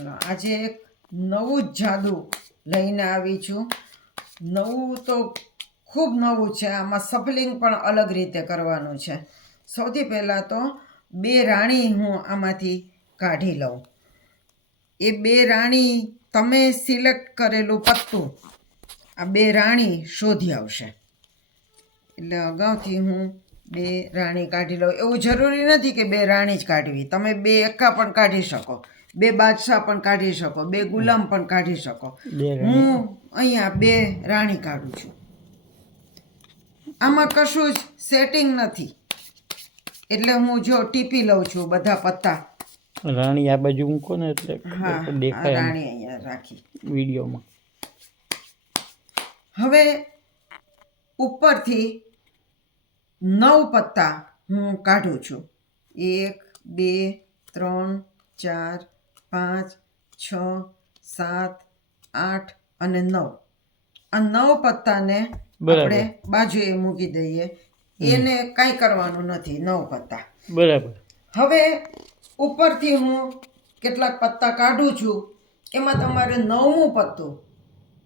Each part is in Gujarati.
આજે એક નવું જ જાદુ લઈને આવી છું. નવું તો ખૂબ નવું છે. આમાં સફલિંગ પણ અલગ રીતે કરવાનું છે. સૌથી પહેલાં તો બે રાણી હું આમાંથી કાઢી લઉં. એ બે રાણી તમે સિલેક્ટ કરેલું પત્તું આ બે રાણી શોધી આવશે. એટલે અગાઉથી હું બે રાણી કાઢી લઉં. એવું જરૂરી નથી કે બે રાણી જ કાઢવી. તમે બે એકા પણ કાઢી શકો. બે બાદશાહ પણ કાઢી શકો બે ગુલામ પણ કાઢી શકો. હું અહીંયા બે રાણી કાઢું છું. આમાં કશું જ સેટિંગ નથી. એટલે હું જો ટીપી લઉં છું બધા પત્તા. રાણી આ બાજુ મૂકો ને એટલે હા દેખાય રાણી અહીંયા રાખી. વિડીયોમાં. હવે ઉપરથી નવ પત્તા હું કાઢું છું. એક બે ત્રણ ચાર પાંચ છ સાત આઠ અને નવ. આ નવ પત્તાને આપણે બાજુએ મૂકી દઈએ. એને કાંઈ કરવાનું નથી નવ પત્તા. બરાબર. હવે ઉપરથી હું કેટલાક પત્તા કાઢું છું એમાં તમારે નવમું પત્તું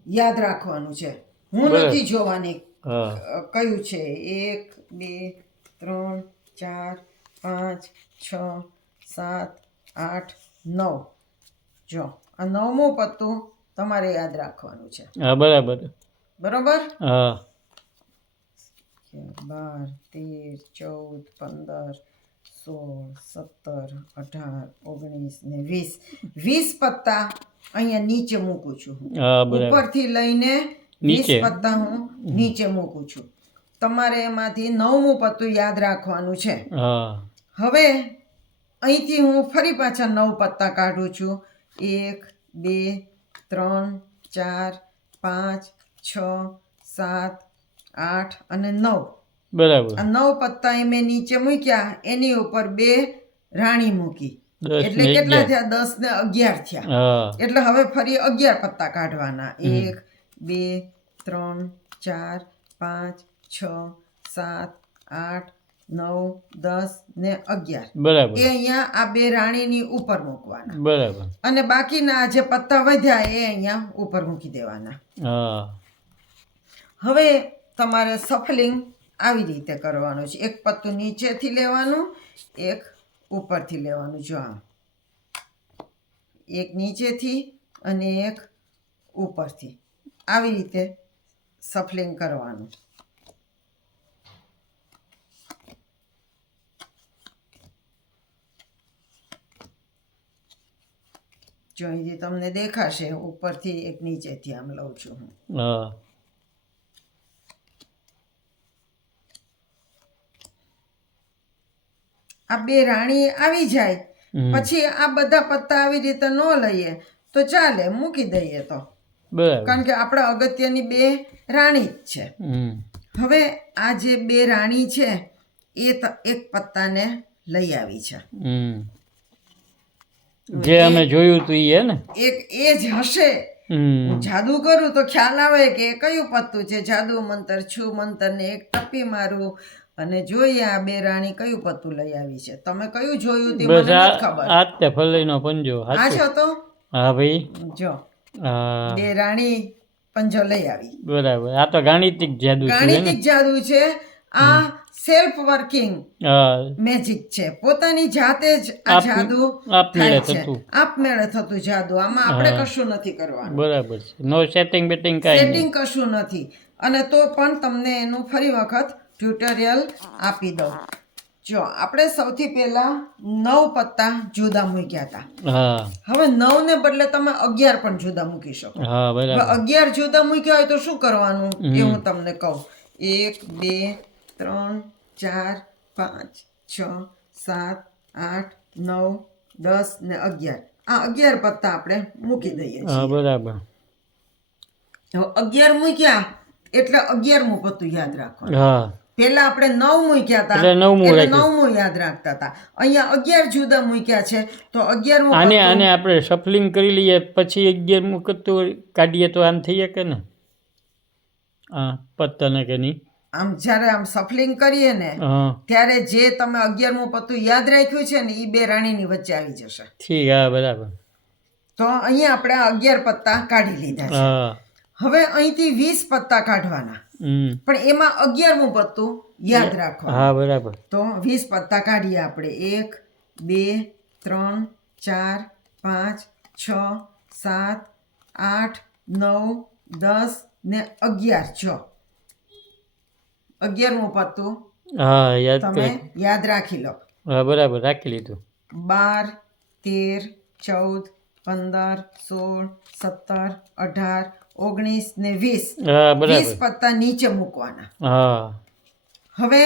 યાદ રાખવાનું છે. હું નથી જોવાની કયું છે. એક બે ત્રણ ચાર પાંચ છ સાત આઠ નવ. જો આ નવમું પત્તું તમારે યાદ રાખવાનું છે. હા બરાબર. બરોબર? હા. બાર તેર ચૌદ પંદર સોળ સત્તર અઢાર ઓગણીસ ને વીસ. વીસ પત્તા અહીંયા નીચે મૂકું છું ઉપરથી લઈને વીસ પત્તા હું નીચે મૂકું છું. તમારે એમાંથી નવમું પત્તું યાદ રાખવાનું છે. હવે અહીંથી હું ફરી પાછા નવ પત્તા કાઢું છું. એક બે ત્રણ ચાર પાંચ છ સાત આઠ અને નવ. બરાબર. આ નવ પત્તા એ મેં નીચે મૂક્યા એની ઉપર બે રાણી મૂકી. એટલે કેટલા થયા? દસ ને અગિયાર થયા. એટલે હવે ફરી અગિયાર પત્તા કાઢવાના. એક બે ત્રણ ચાર પાંચ છ સાત આઠ નવ દસ ને અગિયાર. બરાબર. એ અહીંયા આ બે રાણીની ઉપર મૂકવાના. બરાબર. અને બાકીના જે પત્તા વધ્યા એ અહીંયા ઉપર મૂકી દેવાના. હવે તમારે સફલિંગ આવી રીતે કરવાનું છે. એક પત્તું નીચેથી લેવાનું એક ઉપરથી લેવાનું. જો આમ. એક નીચેથી અને એક ઉપરથી. આવી રીતે સફલિંગ કરવાનું. જો અહીંથી તમને દેખાશે ઉપરથી એક નીચેથી આમ લઉં છું હું. હા. આ બે રાણી આવી જાય પછી આ બધા પત્તા આવી રીતે ન લઈએ તો ચાલે મૂકી દઈએ તો. કારણ કે આપણા અગત્યની બે રાણી જ છે. હવે આ જે બે રાણી છે એ એક પત્તાને લઈ આવી છે. જે અમે જોયું તું એ ને એક એ જ હશે. જાદુ કરું તો ખ્યાલ આવે કે કયું પત્તું છે? જાદુ મંતર છું મંતર ને એક ટપ્પી મારું. અને જોઈએ આ બે રાણી કયું પત્તું લઈ આવી છે. તમે કયું જોયું તે મને નથી ખબર. આ તે ફલઈનો પંજો હા છો તો? હા ભાઈ. જો. બે રાણી પંજો લઈ આવી. બરાબર. આ તો ગાણિતિક જાદુ છે ગાણિતિક જાદુ છે. આ સેલ્ફ વર્કિંગ મેજિક છે. પોતાની જાતે જ આ જાદુ આપમેળે થાય છે. થતું. આપમેળે થતું જાદુ. આમાં આપણે કશું નથી કરવાનું. બરાબર છે. નો સેટિંગ બેટિંગ કાંઈ સેટિંગ કશું નથી. અને તો પણ તમને એનું ફરી વખત ટ્યુટોરિયલ આપી દઉં. જો આપણે સૌથી પહેલા નવ પત્તા જુદા મૂક્યા હતા. હવે નવ ને બદલે તમે અગિયાર પણ જુદા મૂકી શકો. અગિયાર જુદા મૂક્યા હોય તો શું કરવાનું? એ હું તમને કહું. એક બે ત્રણ ચાર પાંચ છ સાત આઠ નવ દસ ને અગિયાર. આ અગિયાર પત્તા આપણે મૂકી દઈએ છીએ. બરાબર. હવે અગિયાર મૂક્યા એટલે અગિયારમું પત્તું યાદ રાખવાનું. પેલા આપણે નવ મૂક્યા હતા એટલે નવમું યાદ રાખતા હતા અહીંયા અગિયાર જુદા મૂક્યા છે તો અગિયારમું આને પત્તું- આને આપણે સફલિંગ કરી લઈએ પછી અગિયારમું કરતું કાઢીએ તો આમ થઈ શકે ને? હા પત્તાને કે નહીં. આમ જ્યારે આમ સફલિંગ કરીએ ને ત્યારે જે તમે અગિયારમું પત્તું યાદ રાખ્યું છે ને એ બે રાણીની વચ્ચે આવી જશે. ઠીક હા બરાબર. તો અહીંયા આપણે અગિયાર પત્તા કાઢી લીધા છે. હવે અહીંથી વીસ પત્તા કાઢવાના. પણ એમાં અગિયારમું પત્તું યાદ રાખવા હા બરાબર. તો વીસ પત્તા કાઢીએ આપણે. એક બે ત્રણ ચાર પાંચ છ સાત આઠ નવ દસ ને અગિયાર. છ. અગિયારમું પત્તું હા યાદ તમે યાદ રાખી લો. હા બરાબર રાખી લીધું. બાર તેર ચૌદ પંદર સોળ સત્તર અઢાર ઓગણીસ ને વીસ. વીસ પત્તા નીચે મૂકવાના. હવે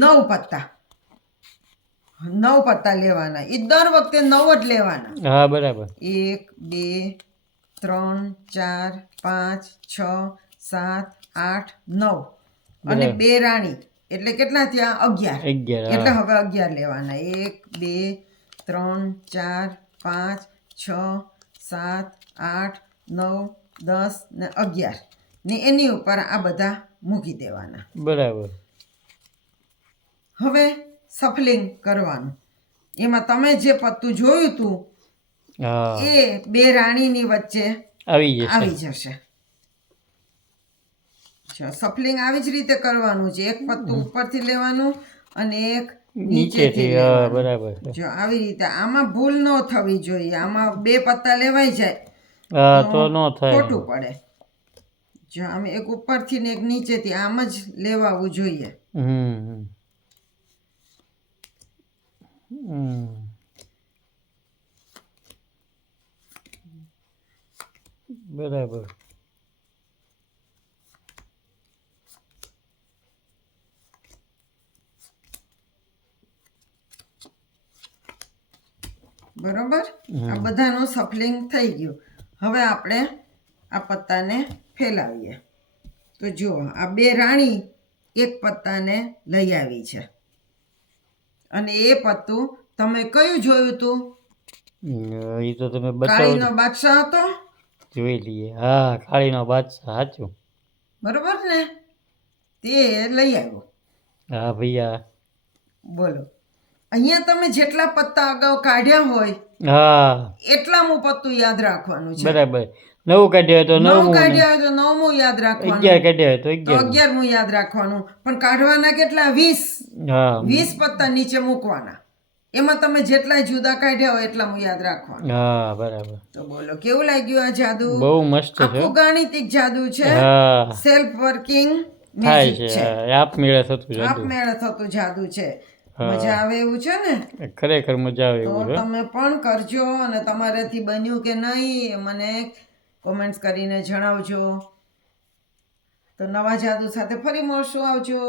નવ પત્તા. નવ પત્તા લેવાના. એ દર વખતે નવ જ લેવાના. હા બરાબર. એક બે ત્રણ ચાર પાંચ છ સાત આઠ નવ અને બે રાણી. એટલે કેટલા થયા? અગિયાર. એટલે હવે અગિયાર લેવાના. એક બે ત્રણ ચાર પાંચ છ સાત આઠ નવ દસ ને અગિયાર. ને એની ઉપર આ બધા મૂકી દેવાના. બરાબર. હવે સફલિંગ કરવાનું. એમાં તમે જે પત્તું જોયું હતું એ બે રાણીની વચ્ચે આવી જશે. આવી જશે. જો, સફલિંગ આવી જ રીતે કરવાનું છે. એક પત્તું ઉપરથી લેવાનું અને એક નીચેથી નીચેથી હા બરાબર. જો આવી રીતે આમાં ભૂલ ન થવી જોઈએ. આમાં બે પત્તા લેવાઈ જાય હા તો ન થાય. ખોટું પડે. જો આમ એક ઉપરથી ને એક નીચેથી આમ જ લેવાવું જોઈએ. હમ. હમ. બરાબર. બરોબર? આ બધાનું સફલિંગ થઈ ગયું. હવે આપણે આ પત્તાને ફેલાવીએ. તો જુઓ આ બે રાણી એક પત્તાને લઈ આવી છે. અને એ પત્તું તમે કયું જોયું હતું એ તો તમે કાળીનો બાદશાહ હતો? જોઈ લઈએ. હા કાળીનો બાદશાહ સાચું. બરોબર ને? તે લઈ આવ્યો. હા ભૈયા. બોલો. અહીંયા તમે જેટલા પત્તા અગાઉ કાઢ્યા હોય હા. એટલામું પત્તું યાદ રાખવાનું છે. બરાબર. નવું કાઢ્યા હોય તો નવું કાઢ્યા હોય તો નવમું યાદ રાખવાનું. અગિયાર કાઢ્યા હોય તો અગિયારમું. યાદ રાખવાનું. પણ કાઢવાના કેટલા? વીસ. વીસ પત્તા નીચે મૂકવાના. એમાં તમે જેટલા જુદા કાઢ્યા હોય એટલા હું યાદ રાખવાનું. હા બરાબર. તો બોલો કેવું લાગ્યું આ જાદુ? બહુ મસ્ત છે. આખું ગાણિતિક જાદુ છે. સેલ્ફ વર્કિંગ થાય છે. આપમેળે થતું જાદુ. આપમેળે થતું જાદુ છે. મજા આવે એવું છે ને? ખરેખર મજા આવે એવું છે. તમે પણ કરજો અને તમારાથી બન્યું કે નહીં એ મને કોમેન્ટ્સ કરીને જણાવજો. તો નવા જાદુ સાથે ફરી મળશું આવજો.